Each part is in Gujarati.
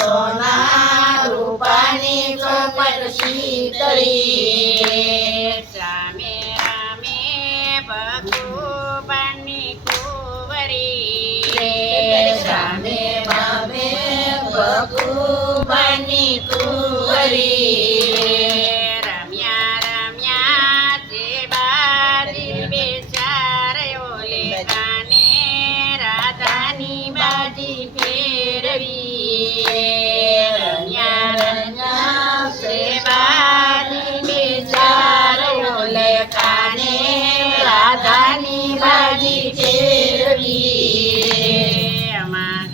સોના રૂપાની ચોપટ શીતળી સામે રામે ભગવાનની કુંવરી સામે બામે ભગવાનની કુંવરી રમ્યા રમ્યા તે બાજી બેચારયો લેખાને રાધાની બાજી ફેરવી રમ્યા રમ્યા તે બાજી બેચારયો લેખાને રાધાની બાજી ફેરવી એમાં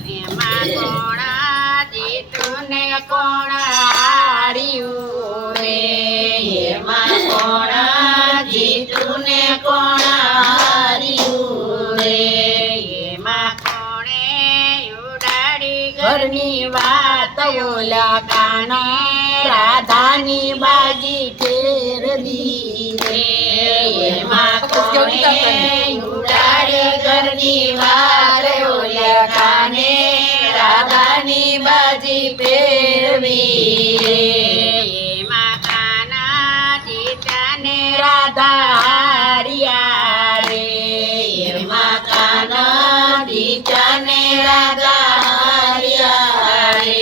કોણ જીતું ને કોણ હાર્યું રે એમાં કોણ જીતું ને કોણ હાર્યું રે એમાં કોણે ઉડાડી ઘરની વાત ઓલા કાને રાધાની બાજી ફેરવી રે એમાં કોણે ઉડાડી ઘરની વાત ઓલા કાને રાધાની બાજી ફેરવી રે એમાં કાના જીતાને રાધા હાર્યા રે એમાં કાના દીચાને રાધા હાર્યા રે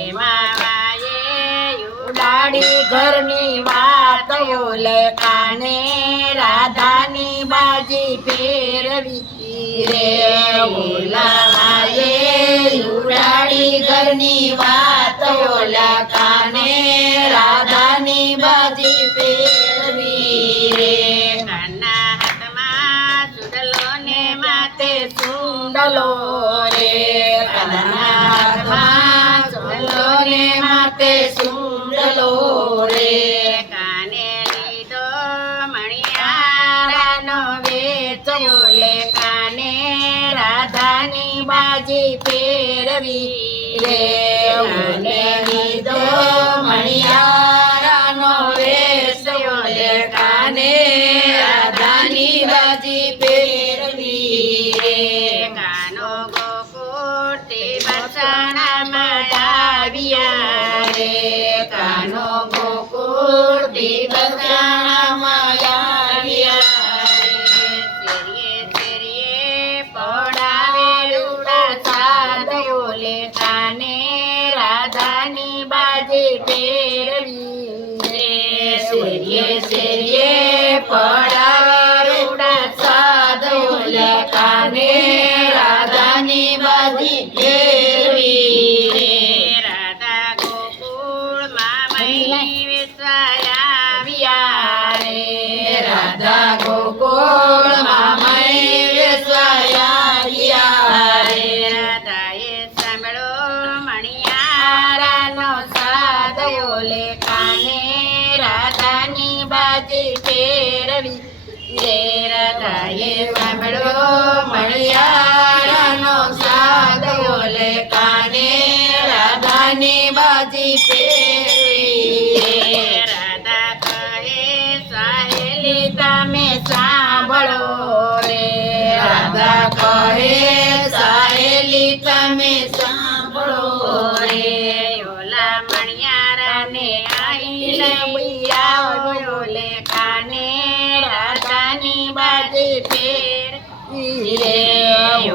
એમાં વાયે ઉડાડી ઘરની વાત ઓલે કાને રાધાની બાજી ફેરવી રે ઓલાએ ઉડાડી ઘરની વાત ઓલા કાને રાધાની બાજી ફેરવી રે કાના હાથમાં સુડલો ને માથે સુંડલો રે કાના હાથમાં સુડલો ને માથે સુંડલો રે કાને લીધો મણિયારાનો વેચો લે કાને રાધાની બાજી ફેરવી રે મને લીધો મણિયારાનો વેશ ઓલે કાને રાધાની બાજી ફેરવી રે કાનો ગોકુળથી બરસાણામાં આવ્યા રે કાનો ગોકુળથી બરસાણામાં આવ્યા શેરીએ શેરીએ પડાવે રૂડા સાદયો લે કાને રાધાની બાજી ફેરવી રે શેરીએ શેરીએ પડાવે રૂડા સાદ ઓલે કાને રાધાની બાજી ફેરવી રે રાધા ગોકુળમાં મહી વેચાયા આવ્યા રે રાધા ગોકુળમાં મય વેચાયા રે રાધાએ સાંભળો મણિયારાનો સાદયો લે કાને રાધાની બાજી ફેરવી રે રાધાએ સાંભળો મણિયારાનો સાદયો લે કાને રાધાની બાજી ફેરવી રે રાધા કહે સહેલી તમે સાંભળો રે રાધા કહે સહેલી તમે સાંભળો રે ઓલા મણિયારાને આઈને બિયાવો લે કાને રાધાની બાજી ફેરવી રે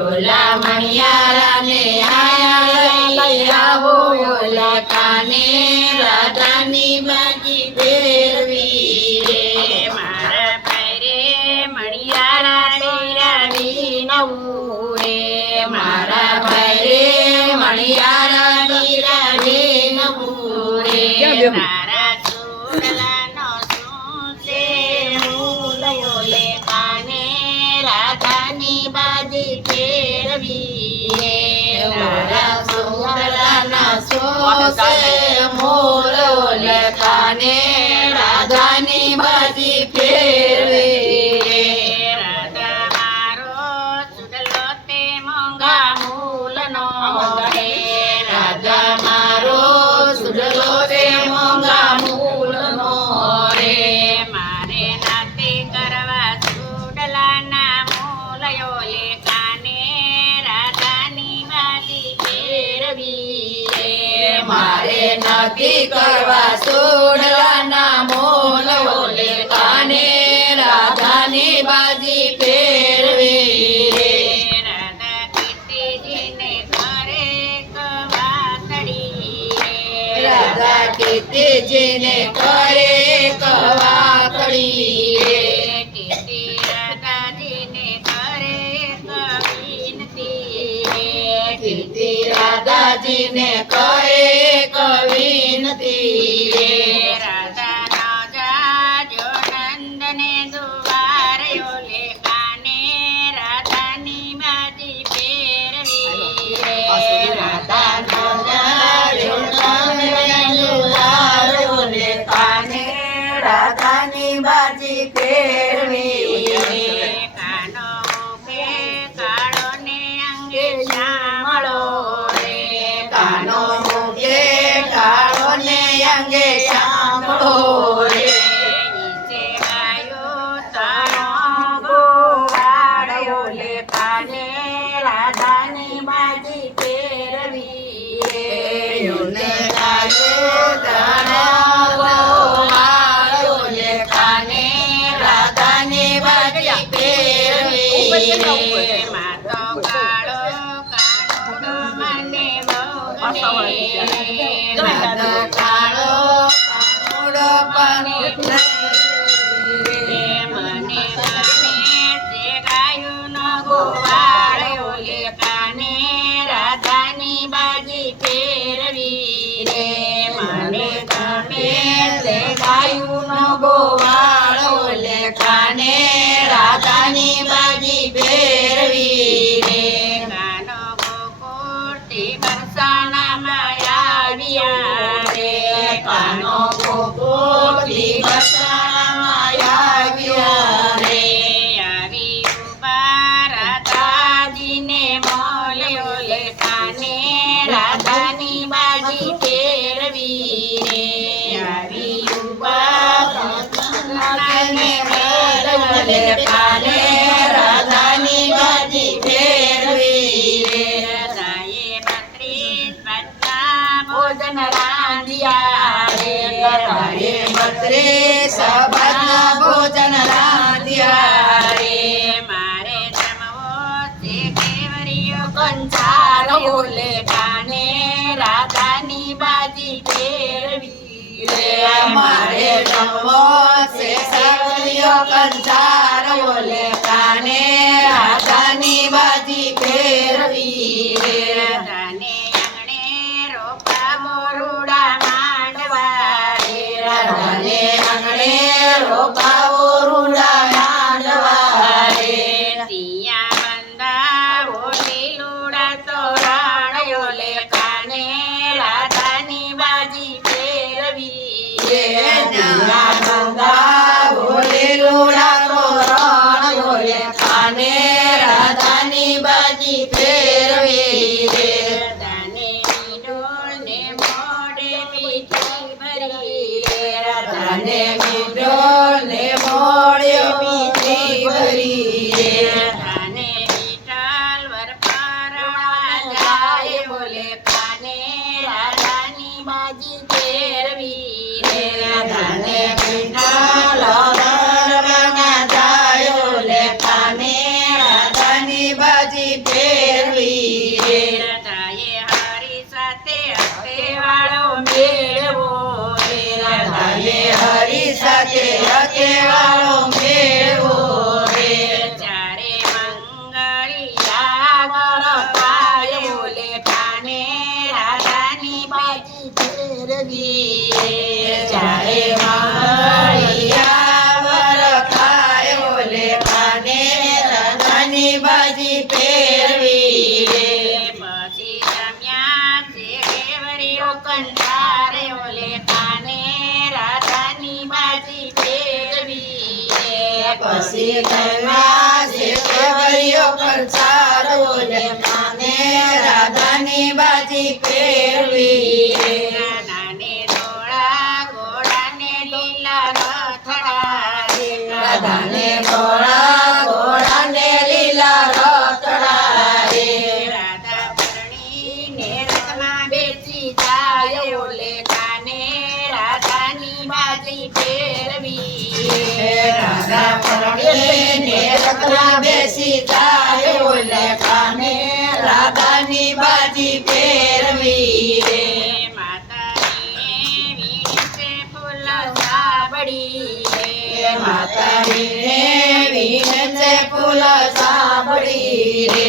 ઓલા મણિયારાને આયા લઈ આવો ઓલા કાને રાધાની બાજી ફેરવી રે મારા પૈરે મણિયારા ડોરાવી નવું રે મારા ભાઈ મણિયારા વીરાને નવું રે તારા ચોટલાનો શું છે હું લયો લે કાને રાધાની બાજી ફેરવી રે મારા સોદરાના સોસે મોર લખાને રાધાની બાજી ફેરવી રે રાધા મારો ચૂડલો તે મોંઘા મૂલનો રે રાજા મારો સુડલો રે મોંઘા મૂલનો રે મારે નાતે કરવા ચૂડલાના મૂલયો લે કાને રાધાની બાજી ફેરવી રે નક્કી કરવા સોડલાના મોલ ઓલે કાને રાધાની બાજી ફેરવી રે રાધા કીર્તિજીને કરે કવાતડી રે રાધા કીર્તિજીને કરે કવાકડી રે કીર્તિ રાધાજીને કરે કવિનતી રે કીર્તિ રાધાજીને કરે કવિનતી રે રાધા જાજો નંદને દુવાર ઓલે કાને રાધાની બાજી ફેરવી રે રાધાનો જાજો નંદનવાર ઓલે કાને રાધાની બાજી ફેરવી રે કાનો મુખે કાળો ને અંગે શ્યામળો રે કાનો મુખે કાળો ને અંગે સાંભળો રે નીચે ગાયો તારો ગોવાળ ઓલે કાને રાધાની બાજી ફેરવી રે યુને ગાયો તારા ગોવાળ ઓલે કાને રાધાની બાજી ફેરવી રે માતો કાળો કાળો મને બહુ ગમે રાધો કાળો કાળો પણ મને ગમે તે ગાયુંનો ગોવાળ ઓલે કાને રાધાની બાજી ફેરવી રે મને ગમે તે ગાયુંનો ગોવાળ ઓલે કાને રાધાની બાજી ફેરવી રે ગાનો ગોકુળથી બરસાનામાં આવ્યા રે કાનો ગોકુળથી બરસાનામાં આવ્યા રે આવી ઉભા રાધાજીને મોલે ઓલે કાને રાધાની બાજી ફેરવી રે આવી ઉભા રાધાને ઓલે કાને રાધાની બાજી ફેરવી રે રાધાએ 32 બચ્ચા ભોજન રાંધ્યા રે રાધાએ 32 ભાતના ભોજન રાંધ્યા રે મારે જમવો છે કેવરિયો કંસાર ઓલે કાને રાધાની બાજી ફેરવી રે મારે જમવો છે સવલિયો કંસાર ઓલે કાને રાધાની બાજી ફેરવી રે રાધાને આંગણે રોપા મોરુડા માંડવા રે રાધાને આંગણે રોપાવો રૂડા માંડવા રે તિયા બંધાવો લીલુડા તોરણ ઓલે કાને રાધાની બાજી ફેરવી રે દિયા બંધાવો લીલુડા તોરણ ઓલે કાને રાધાની બાજી ફેરવી રે રાધાને મીંડોળ ને મોઢે મીઠી ભરી રે રાધાને મીંડોળ ને મોળ્યો મીઠી ભરી રે રાધાને વિઠ્ઠલ વર પરણવા જાય બોલે કાને રાધાની બાજી ફેરવી રે રાધાને મીંડોળ વરવાના જાય ઓલે કાને રાધાની બાજી ફેરવી રે રાધાએ હરી સાથે હસેવાળો મેળવો રે રાધાએ હરી સાથે હકેવાળો મેળવો રે ચારે મંગળિયા વરપાય બોલે કાને રાધાની બાજી ફેરવી રે ચારે માળિયા વરખાય ઓલે કાને રાધાની બાજી ફેરવી રે પછી જમ્યા છે કેવરિયો કંઠારે ઓલે કાને રાધાની બાજી ફેરવી રે પછી ઘરમાં જે કેવરિયો કંસાર ઓલે કાને રાધાની બાજી ફેરવી રે રાધાને ધોળા ઘોડાને લીલા રથડા રે રાધાને ધોળા ઘોડાને લીલા રતડા રે રાધા પરણીને રથમાં બેસી જાય ઓલે કાને બેસી જાય ઓલે કાને રાધાની બાજી ફેરવી રે માતાજીને વીણે ફૂલ સાંભળી રે માતાજીને વીણે ફૂલ સાંભળી રે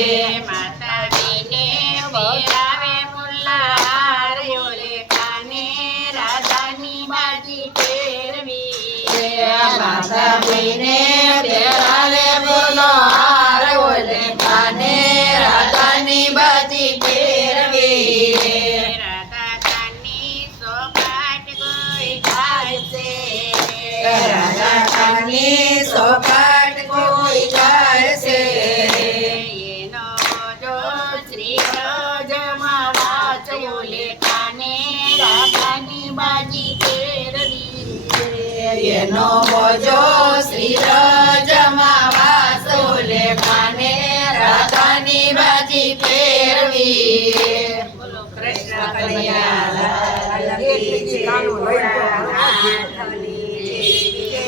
માતાજીને પહેરાવે ફૂલહાર ઓલે કાને રાધાની બાજી ફેરવી માતાજીને પહેરાવે બોલો હાર ઓલે કાને રાધાની બાજી ફેરવી રે રાધા કાની સોપાટ કોઈ ગાય છે રાધા કાની સોપાટ કોઈ ગાય છે એનો જો શ્રી રજમાં વાંચ્યો લેખાને રાધાની બાજી ફેરવી એનો બોજો શ્રી રજમાં વાસો લેખાને રાધાની બાજી ફેરવી બોલો કૃષ્ણ કનૈયા લાલ કી જય. ભોળાનાથની જય.